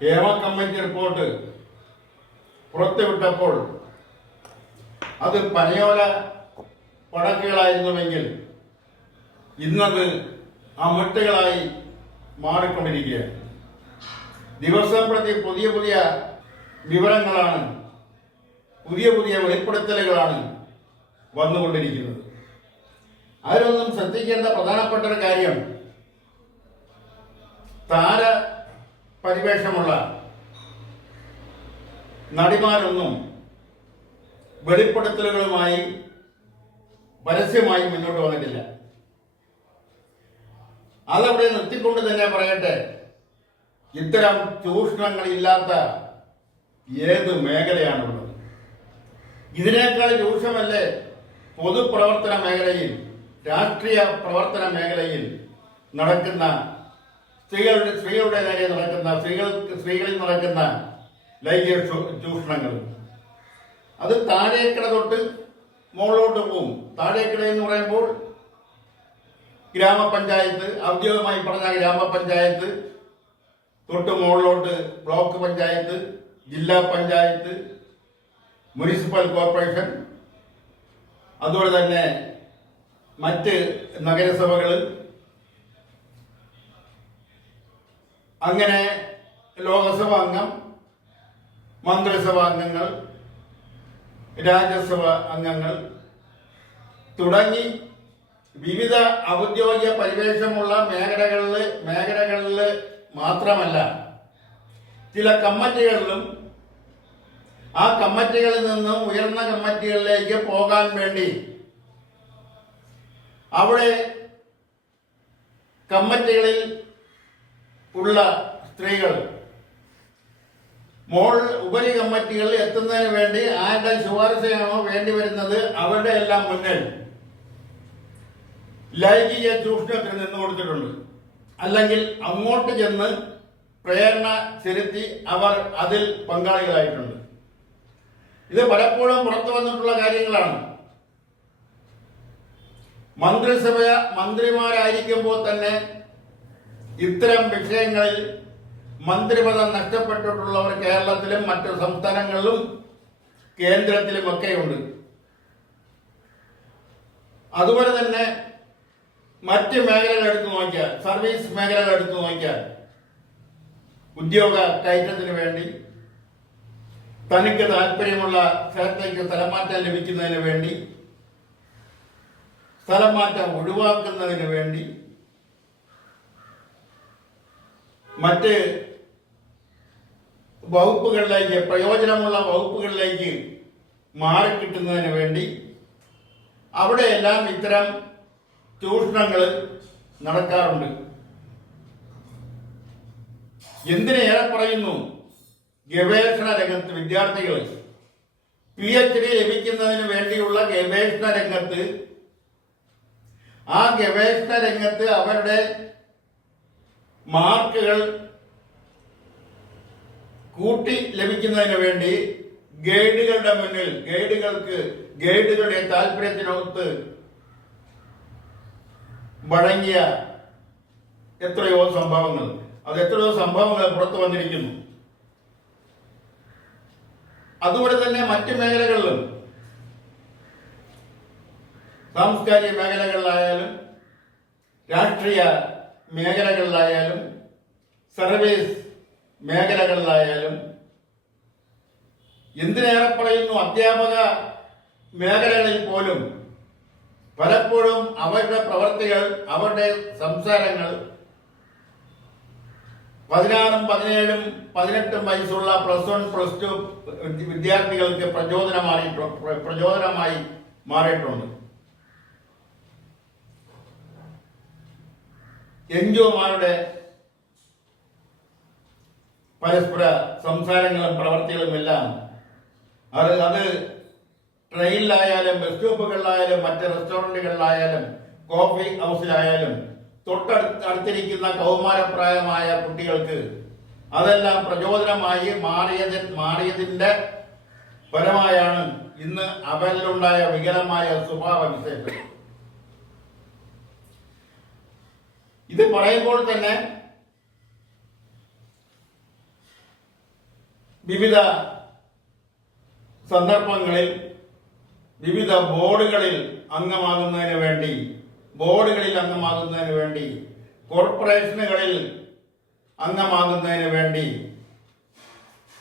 Hema committee report പുറത്തുവിട്ടപ്പോൾ അത് പനയോല പടക്കുകളായിരുന്നുവെങ്കിൽ ഇന്നത് അമിട്ടുകളായി മാറിക്കൊണ്ടിരിക്കുകയാണ്. ദിവസം പ്രതി പുതിയ പുതിയ വിവരങ്ങളാണ്, പുതിയ പുതിയ വെളിപ്പെടുത്തലുകളാണ് വന്നുകൊണ്ടിരിക്കുന്നത്. അതിലൊന്നും ശ്രദ്ധിക്കേണ്ട പ്രധാനപ്പെട്ട ഒരു കാര്യം, താര പരിവേഷമുള്ള നടിമാരൊന്നും വെളിപ്പെടുത്തലുകളുമായി പരസ്യമായി മുന്നോട്ട് വന്നിട്ടില്ല. അതവിടെ നിർത്തിക്കൊണ്ട് തന്നെ പറയട്ടെ, ഇത്തരം ചൂഷണങ്ങളില്ലാത്ത ഏത് മേഖലയാണുള്ളത്? ഇതിനേക്കാൾ രൂക്ഷമല്ലേ പൊതുപ്രവർത്തന മേഖലയിൽ, രാഷ്ട്രീയ പ്രവർത്തന മേഖലയിൽ നടക്കുന്ന സ്ത്രീകളുടെ നേരെ നടക്കുന്ന സ്ത്രീകളിൽ നടക്കുന്ന ലൈംഗിക ചൂഷണങ്ങൾ. അത് താഴേക്കട തൊട്ട് മുകളിലോട്ട് പോവും. താഴേക്കട എന്ന് പറയുമ്പോൾ ഗ്രാമപഞ്ചായത്ത്, ഔദ്യോഗികമായി പറഞ്ഞ ഗ്രാമപഞ്ചായത്ത്, തൊട്ട് മുകളിലോട്ട് ബ്ലോക്ക് പഞ്ചായത്ത്, ജില്ലാ പഞ്ചായത്ത്, മുനിസിപ്പൽ കോർപ്പറേഷൻ, അതുപോലെ തന്നെ മറ്റ് നഗരസഭകൾ, അങ്ങനെ ലോകസഭാ അംഗം, മന്ത്രിസഭാ അംഗങ്ങൾ, രാജ്യസഭ അംഗങ്ങൾ തുടങ്ങി വിവിധ ഔദ്യോഗിക പരിവേഷമുള്ള മേഖലകളിൽ മാത്രമല്ല, ചില കമ്മിറ്റികളിലും ആ കമ്മിറ്റികളിൽ നിന്നും ഉയർന്ന കമ്മിറ്റികളിലേക്ക് പോകാൻ വേണ്ടി അവിടെ കമ്മിറ്റികളിൽ ഉള്ള സ്ത്രീകൾ ഉപരി കമ്മിറ്റികളിൽ എത്തുന്നതിന് വേണ്ടി ആരുടെ ശുപാർശയാണോ വേണ്ടി വരുന്നത് അവരുടെ എല്ലാം മുന്നിൽ ലൈംഗിക ചൂഷണത്തിന് നിന്ന് കൊടുത്തിട്ടുണ്ട്. അല്ലെങ്കിൽ അങ്ങോട്ട് ചെന്ന് പ്രേരണ ചെലുത്തി അവർ അതിൽ പങ്കാളികളായിട്ടുണ്ട്. ഇത് പലപ്പോഴും പുറത്തു വന്നിട്ടുള്ള കാര്യങ്ങളാണ്. മന്ത്രിമാരായിരിക്കുമ്പോൾ തന്നെ ഇത്തരം വിഷയങ്ങളിൽ മന്ത്രിപദം നഷ്ടപ്പെട്ടിട്ടുള്ളവർ കേരളത്തിലും മറ്റു സംസ്ഥാനങ്ങളിലും കേന്ദ്രത്തിലുമൊക്കെയുണ്ട്. അതുപോലെ തന്നെ മറ്റ് മേഖലകൾ എടുത്തു നോക്കിയാൽ, സർവീസ് മേഖലകൾ എടുത്തു നോക്കിയാൽ, ഉദ്യോഗ കയറ്റത്തിന് വേണ്ടി, തനിക്ക് താല്പര്യമുള്ള സ്ഥലത്തേക്ക് സ്ഥലമാറ്റം ലഭിക്കുന്നതിന് വേണ്ടി, സ്ഥലമാറ്റം ഒഴിവാക്കുന്നതിന് വേണ്ടി, മറ്റ് വകുപ്പുകളിലേക്ക്, പ്രയോജനമുള്ള വകുപ്പുകളിലേക്ക് മാറിക്കിട്ടുന്നതിന് വേണ്ടി അവിടെയെല്ലാം ഇത്തരം ചൂഷണങ്ങൾ നടക്കാറുണ്ട്. എന്തിനേറെ പറയുന്നു, ഗവേഷണ രംഗത്ത് വിദ്യാർത്ഥികൾ PhD ലഭിക്കുന്നതിന് വേണ്ടിയുള്ള ഗവേഷണ രംഗത്ത്, ആ ഗവേഷണ രംഗത്ത് അവരുടെ മാർക്കുകൾ കൂട്ടി ലഭിക്കുന്നതിന് വേണ്ടി ഗൈഡുകളുടെ മുന്നിൽ, ഗൈഡുകളുടെ താല്പര്യത്തിനൊത്ത് വഴങ്ങിയ എത്രയോ സംഭവങ്ങൾ പുറത്തു വന്നിരിക്കുന്നു. അതുപോലെ തന്നെ മറ്റ് മേഖലകളിലും, സാംസ്കാരിക മേഖലകളിലായാലും, രാഷ്ട്രീയ മേഖലകളിലായാലും, സർവീസ് മേഖലകളിലായാലും, എന്തിനേറെ പറയുന്നു, അധ്യാപക മേഖലകളിൽ പോലും പലപ്പോഴും അവരുടെ പ്രവർത്തികൾ, അവരുടെ സംസാരങ്ങൾ 16, 17, 18 വയസ്സുള്ള +1, +2 വിദ്യാർത്ഥികൾക്ക് പ്രചോദനമായി മാറിയിട്ടുണ്ട്. എൻജിഒമാരുടെ പരസ്പര സംസാരങ്ങളും പ്രവർത്തികളുമെല്ലാം അത് ട്രെയിനിലായാലും, ബസ് സ്റ്റോപ്പുകളിലായാലും, മറ്റ് റെസ്റ്റോറൻറ്റുകളിലായാലും, കോഫി ഹൗസിലായാലും, തൊട്ടടുത്തിരിക്കുന്ന കൗമാരപ്രായമായ കുട്ടികൾക്ക് അതെല്ലാം പ്രചോദനമായി മാറിയതിന്റെ ഫലമായാണ് ഇന്ന് അവരിലുണ്ടായ വികലമായ സ്വഭാവ വിശേഷം. ഇത് പറയുമ്പോൾ തന്നെ വിവിധ സന്ദർഭങ്ങളിൽ വിവിധ ബോർഡുകളിൽ അംഗമാകുന്നതിന് വേണ്ടി കോർപ്പറേഷനുകളിൽ അംഗമാകുന്നതിന് വേണ്ടി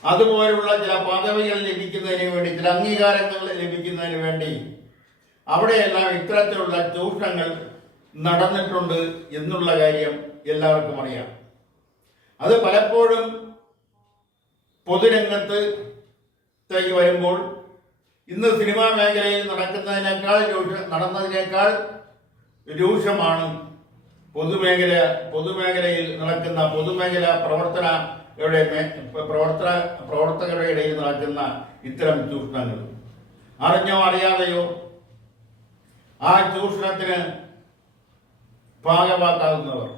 അതുപോലുള്ള ചില പദവികൾ ലഭിക്കുന്നതിന് വേണ്ടി ചില അംഗീകാരങ്ങൾ ലഭിക്കുന്നതിന് വേണ്ടി അവിടെയെല്ലാം ഇത്തരത്തിലുള്ള ചൂഷണങ്ങൾ നടന്നിട്ടുണ്ട് എന്നുള്ള കാര്യം എല്ലാവർക്കും അറിയാം. അത് പലപ്പോഴും പൊതുരംഗത്തേക്ക് വരുമ്പോൾ ഇന്ന് സിനിമാ മേഖലയിൽ നടന്നതിനേക്കാൾ രൂക്ഷമാണ് പൊതുമേഖലയിൽ നടക്കുന്ന പ്രവർത്തകരുടെ ഇടയിൽ നടക്കുന്ന ഇത്തരം ചൂഷണങ്ങൾ. അറിഞ്ഞോ അറിയാതെയോ ആ ചൂഷണത്തിന് ഭാഗമാക്കാവുന്നവർ,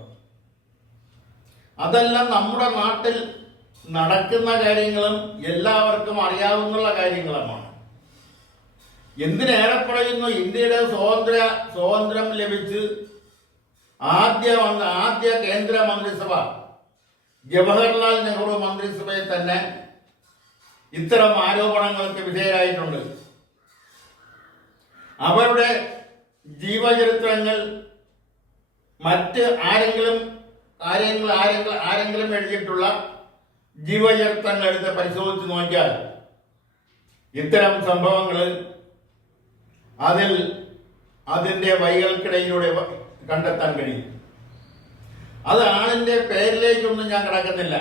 അതെല്ലാം നമ്മുടെ നാട്ടിൽ നടക്കുന്ന കാര്യങ്ങളും എല്ലാവർക്കും അറിയാവുന്ന കാര്യങ്ങളുമാണ്. എന്തിനേറെ പറയുന്നു, ഇന്ത്യയുടെ സ്വാതന്ത്ര്യം ലഭിച്ച് ആദ്യ കേന്ദ്ര മന്ത്രിസഭ ജവഹർലാൽ നെഹ്റു മന്ത്രിസഭയിൽ തന്നെ ഇത്തരം ആരോപണങ്ങൾക്ക് വിധേയരായിട്ടുണ്ട്. അവരുടെ ജീവചരിത്രങ്ങൾ മറ്റ് ആരെങ്കിലും എഴുതിയിട്ടുള്ള ജീവചരിത്രങ്ങൾ എടുത്ത് പരിശോധിച്ച് നോക്കിയാൽ ഇത്തരം സംഭവങ്ങൾ അതിന്റെ വഴികൾക്കിടയിലൂടെ കണ്ടെത്താൻ കഴിയും. അത് ആളിന്റെ പേരിലേക്കൊന്നും ഞാൻ കിടക്കുന്നില്ല.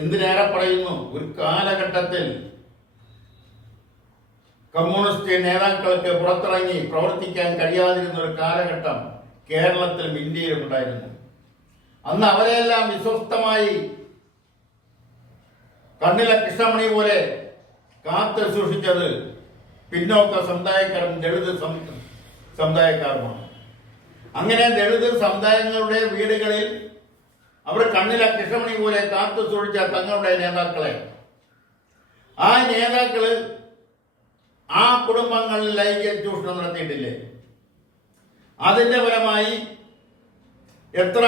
എന്തിനേറെ പറയുന്നു, ഒരു കാലഘട്ടത്തിൽ കമ്മ്യൂണിസ്റ്റ് നേതാക്കൾക്ക് പുറത്തിറങ്ങി പ്രവർത്തിക്കാൻ കഴിയാതിരുന്ന ഒരു കാലഘട്ടം കേരളത്തിലും ഇന്ത്യയിലും ഉണ്ടായിരുന്നു. അന്ന് അവരെല്ലാം വിശ്വസ്തമായി കണ്ണിലെ കൃഷ്ണമണി പോലെ കാത്തു സൂക്ഷിച്ചത് പിന്നോക്ക സമുദായക്കാരും ദളിത് സമുദായക്കാരുമാണ്. അങ്ങനെ ദളിത് സമുദായങ്ങളുടെ വീടുകളിൽ അവർ കണ്ണിലെ കൃഷ്ണമണി പോലെ കാത്തു സൂക്ഷിച്ച തങ്ങളുടെ നേതാക്കളെ, ആ നേതാക്കള് ആ കുടുംബങ്ങളിൽ ലൈംഗിക ചൂഷണം നടത്തിയിട്ടില്ലേ? അതിന്റെ ഫലമായി എത്ര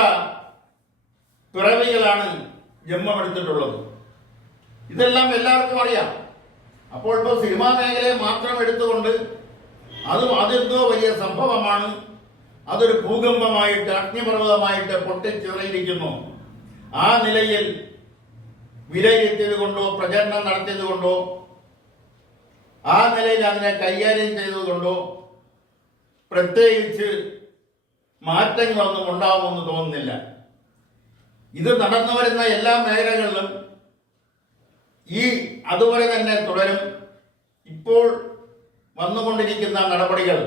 പിറവികളാണ് ജന്മമെടുത്തിട്ടുള്ളത്? ഇതെല്ലാം എല്ലാവർക്കും അറിയാം. അപ്പോൾ ഇപ്പോൾ സിനിമാ മേഖലയെ മാത്രം എടുത്തുകൊണ്ട് അതെന്തോ വലിയ സംഭവമാണ്, അതൊരു ഭൂകമ്പമായിട്ട് അഗ്നിപർവ്വതമായിട്ട് പൊട്ടിച്ചിറയിരിക്കുന്നു, ആ നിലയിൽ വിലയിരുത്തിയത് കൊണ്ടോ പ്രചരണം നടത്തിയത് കൊണ്ടോ ആ നിലയിൽ അതിനെ കൈകാര്യം ചെയ്തതുകൊണ്ടോ പ്രത്യേകിച്ച് മാറ്റങ്ങളൊന്നും ഉണ്ടാവുമെന്ന് തോന്നുന്നില്ല. ഇത് നടന്നു വരുന്ന എല്ലാ മേഖലകളിലും അതുപോലെ തന്നെ തുടരും. ഇപ്പോൾ വന്നുകൊണ്ടിരിക്കുന്ന നടപടികൾ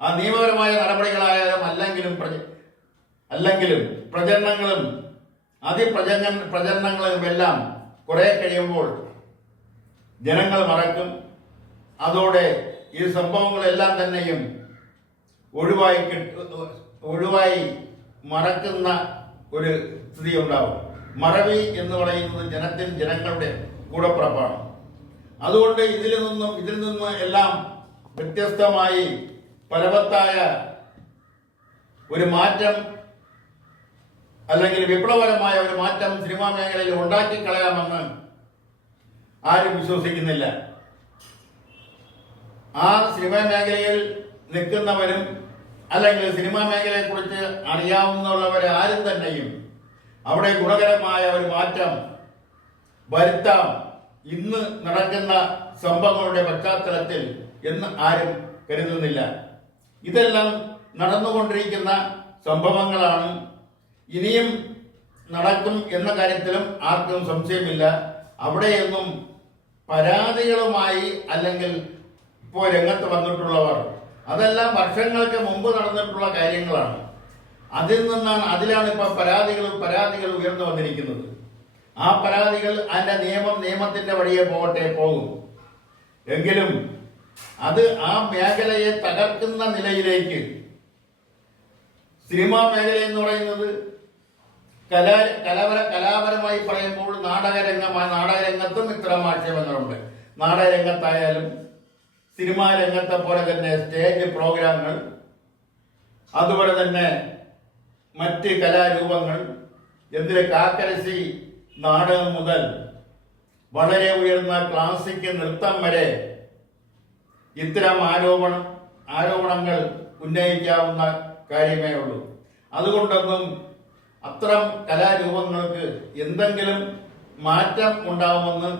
ആ നിയമപരമായ നടപടികളായാലും അല്ലെങ്കിലും പ്രചരണങ്ങളും പ്രചരണങ്ങളും എല്ലാം കുറെ കഴിയുമ്പോൾ ജനങ്ങൾ മറക്കും. അതോടെ ഈ സംഭവങ്ങളെല്ലാം തന്നെയും ഒഴിവായി മറക്കുന്ന ഒരു സ്ഥിതി ഉണ്ടാവും. മറവി എന്ന് പറയുന്നത് ജനങ്ങളുടെ കൂടപ്പിറപ്പാണ്. അതുകൊണ്ട് ഇതിൽ നിന്ന് എല്ലാം വ്യത്യസ്തമായി ഫലവത്തായ ഒരു മാറ്റം അല്ലെങ്കിൽ വിപ്ലവകരമായ ഒരു മാറ്റം സിനിമാ മേഖലയിൽ ഉണ്ടാക്കിക്കളയാമെന്ന് ആരും വിശ്വസിക്കുന്നില്ല. ആ സിനിമാ മേഖലയിൽ നിൽക്കുന്നവരും അല്ലെങ്കിൽ സിനിമാ മേഖലയെ കുറിച്ച് അറിയാവുന്നവരെ ആരും തന്നെയും അവിടെ ഗുണകരമായ ഒരു മാറ്റം വരുത്താം ഇന്ന് നടക്കുന്ന സംഭവങ്ങളുടെ പശ്ചാത്തലത്തിൽ എന്ന് ആരും കരുതുന്നില്ല. ഇതെല്ലാം നടന്നുകൊണ്ടിരിക്കുന്ന സംഭവങ്ങളാണ്, ഇനിയും നടക്കും എന്ന കാര്യത്തിലും ആർക്കും സംശയമില്ല. അവിടെയൊന്നും പരാതികളുമായി അല്ലെങ്കിൽ ഇപ്പോൾ രംഗത്ത് വന്നിട്ടുള്ളവർ അതെല്ലാം വർഷങ്ങൾക്ക് മുമ്പ് നടന്നിട്ടുള്ള കാര്യങ്ങളാണ്. അതിലാണ് ഇപ്പോൾ പരാതികൾ ഉയർന്നു വന്നിരിക്കുന്നത്. ആ പരാതികൾ അതിന്റെ നിയമത്തിന്റെ വഴിയെ പോകും. എങ്കിലും അത് ആ മേഖലയെ തകർക്കുന്ന നിലയിലേക്ക്, സിനിമാ മേഖല എന്ന് പറയുന്നത് കലാപരമായി പറയുമ്പോൾ നാടകരംഗത്തും ഇത്തരം ആക്ഷേപങ്ങളുണ്ട്. നാടകരംഗത്തായാലും സിനിമാ രംഗത്തെ പോലെ തന്നെ സ്റ്റേജ് പ്രോഗ്രാമുകൾ, അതുപോലെ തന്നെ മറ്റ് കലാരൂപങ്ങൾ, കാക്കരശ്ശി നാടകം മുതൽ വളരെ ഉയർന്ന ക്ലാസിക് നൃത്തം വരെ ഇത്തരം ആരോപണങ്ങൾ ഉന്നയിക്കാവുന്ന കാര്യമേ ഉള്ളൂ. അതുകൊണ്ടൊന്നും അത്തരം കലാരൂപങ്ങൾക്ക് എന്തെങ്കിലും മാറ്റം ഉണ്ടാവുമെന്ന്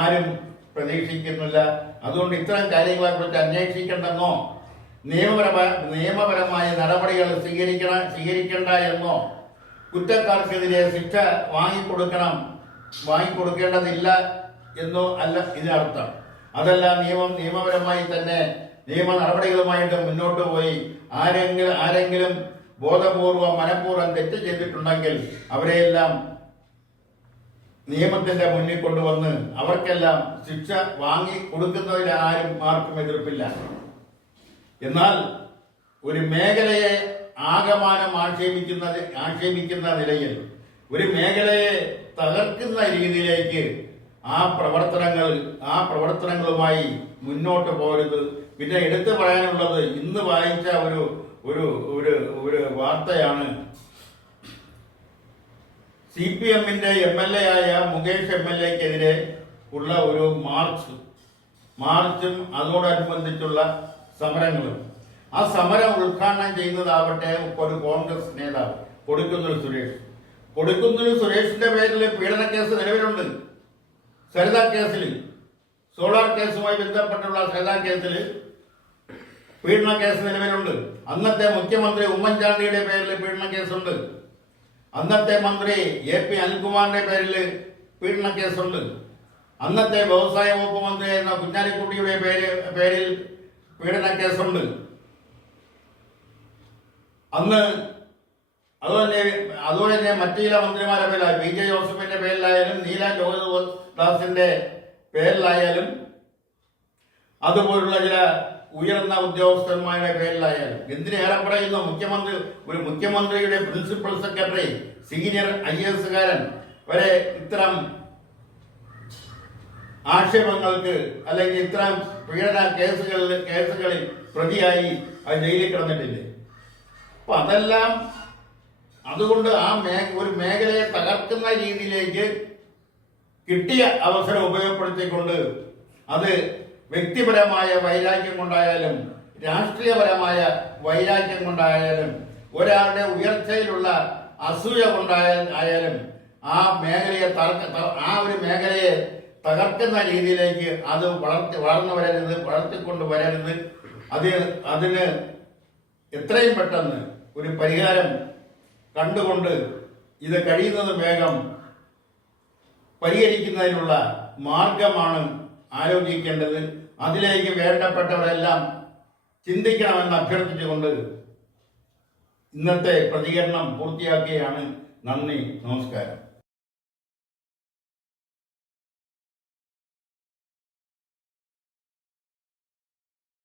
ആരും പ്രതീക്ഷിക്കുന്നില്ല. അതുകൊണ്ട് ഇത്തരം കാര്യങ്ങളെക്കുറിച്ച് അന്വേഷിക്കേണ്ടെന്നോ നിയമപരമായ നടപടികൾ സ്വീകരിക്കേണ്ട എന്നോ കുറ്റക്കാർക്കെതിരെ ശിക്ഷ വാങ്ങിക്കൊടുക്കേണ്ടതില്ല എന്നോ അല്ല ഇതിനർത്ഥം. അതല്ല, നിയമപരമായി തന്നെ നിയമ നടപടികളുമായിട്ട് മുന്നോട്ട് പോയി ആരെങ്കിലും ബോധപൂർവം മനഃപൂർവ്വം തെറ്റ് ചെയ്തിട്ടുണ്ടെങ്കിൽ അവരെയെല്ലാം നിയമത്തിന്റെ മുന്നിൽ കൊണ്ടുവന്ന് അവർക്കെല്ലാം ശിക്ഷ വാങ്ങി കൊടുക്കുന്നതിൽ ആർക്കും എതിർപ്പില്ല. എന്നാൽ ഒരു മേഖലയെ ആകമാനം ആക്ഷേപിക്കുന്ന നിലയിൽ ഒരു മേഖലയെ തകർക്കുന്ന രീതിയിലേക്ക് ആ പ്രവർത്തനങ്ങളുമായി മുന്നോട്ട് പോകരുത്. പിന്നെ എടുത്തു പറയാനുള്ളത്, ഇന്ന് വായിച്ച ഒരു വാർത്തയാണ്. CPMന്റെ MLA ആയ മുകേഷ് MLAക്കെതിരെ ഉള്ള ഒരു മാർച്ചും അതോടനുബന്ധിച്ചുള്ള സമരങ്ങളും. ആ സമരം ഉദ്ഘാടനം ചെയ്യുന്നതാവട്ടെ ഒരു കോൺഗ്രസ് നേതാവ് കൊടിക്കുന്നിൽ സുരേഷിന്റെ പേരിൽ പീഡന കേസ് നിലവിലുണ്ട്. സരിത കേസിൽ, സോളാർ കേസുമായി ബന്ധപ്പെട്ടുള്ള സരിത കേസിൽ പീഡന കേസ് നിലവിലുണ്ട്. അന്നത്തെ മുഖ്യമന്ത്രി ഉമ്മൻചാണ്ടിയുടെ പേരിൽ പീഡന കേസുണ്ട്. അന്നത്തെ മന്ത്രി AP അനിൽകുമാറിന്റെ പേരിൽ പീഡന കേസുണ്ട്. അന്നത്തെ വ്യവസായ വകുപ്പ് മന്ത്രിയായിരുന്ന കുഞ്ഞാലിക്കുട്ടിയുടെ പേരിൽ പീഡന കേസുണ്ട്. അതുപോലെ തന്നെ മറ്റു ചില മന്ത്രിമാരുടെ പേരിലായി PJ ജോസഫിന്റെ പേരിലായാലും നീല ലോഹിതദാസിന്റെ പേരിലായാലും അതുപോലുള്ള ചില ഉയർന്ന ഉദ്യോഗസ്ഥന്മാരുടെ പേരിലായാലും, എന്തിനേറെ പറയുന്നു, മുഖ്യമന്ത്രിയുടെ പ്രിൻസിപ്പൽ സെക്രട്ടറി, സീനിയർ IAS വരെ ഇത്തരം ആക്ഷേപങ്ങൾക്ക് അല്ലെങ്കിൽ ഇത്തരം പീഡന കേസുകളിൽ പ്രതിയായി ജയിലിൽ കിടന്നിട്ടില്ലേ? അപ്പൊ അതുകൊണ്ട് ഒരു മേഖലയെ തകർക്കുന്ന രീതിയിലേക്ക് കിട്ടിയ അവസരം ഉപയോഗപ്പെടുത്തിക്കൊണ്ട് അത് വ്യക്തിപരമായ വൈരാഗ്യം കൊണ്ടായാലും രാഷ്ട്രീയപരമായ വൈരാഗ്യം കൊണ്ടായാലും ഒരാളുടെ ഉയർച്ചയിലുള്ള അസൂയ കൊണ്ടായാലും ആ ഒരു മേഖലയെ തകർക്കുന്ന രീതിയിലേക്ക് അത് വളർത്തിക്കൊണ്ട് വരരുത്. അതിന് എത്രയും പെട്ടെന്ന് ഒരു പരിഹാരം കണ്ടുകൊണ്ട് ഇത് കഴിയുന്നത് വേഗം പരിഹരിക്കുന്നതിനുള്ള മാർഗമാണ് ആലോചിക്കേണ്ടത്. അതിലേക്ക് വേണ്ടപ്പെട്ടവരെല്ലാം ചിന്തിക്കണമെന്ന് അഭ്യർത്ഥിച്ചുകൊണ്ട് ഇന്നത്തെ പ്രതികരണം പൂർത്തിയാക്കുകയാണ്. നന്ദി, നമസ്കാരം.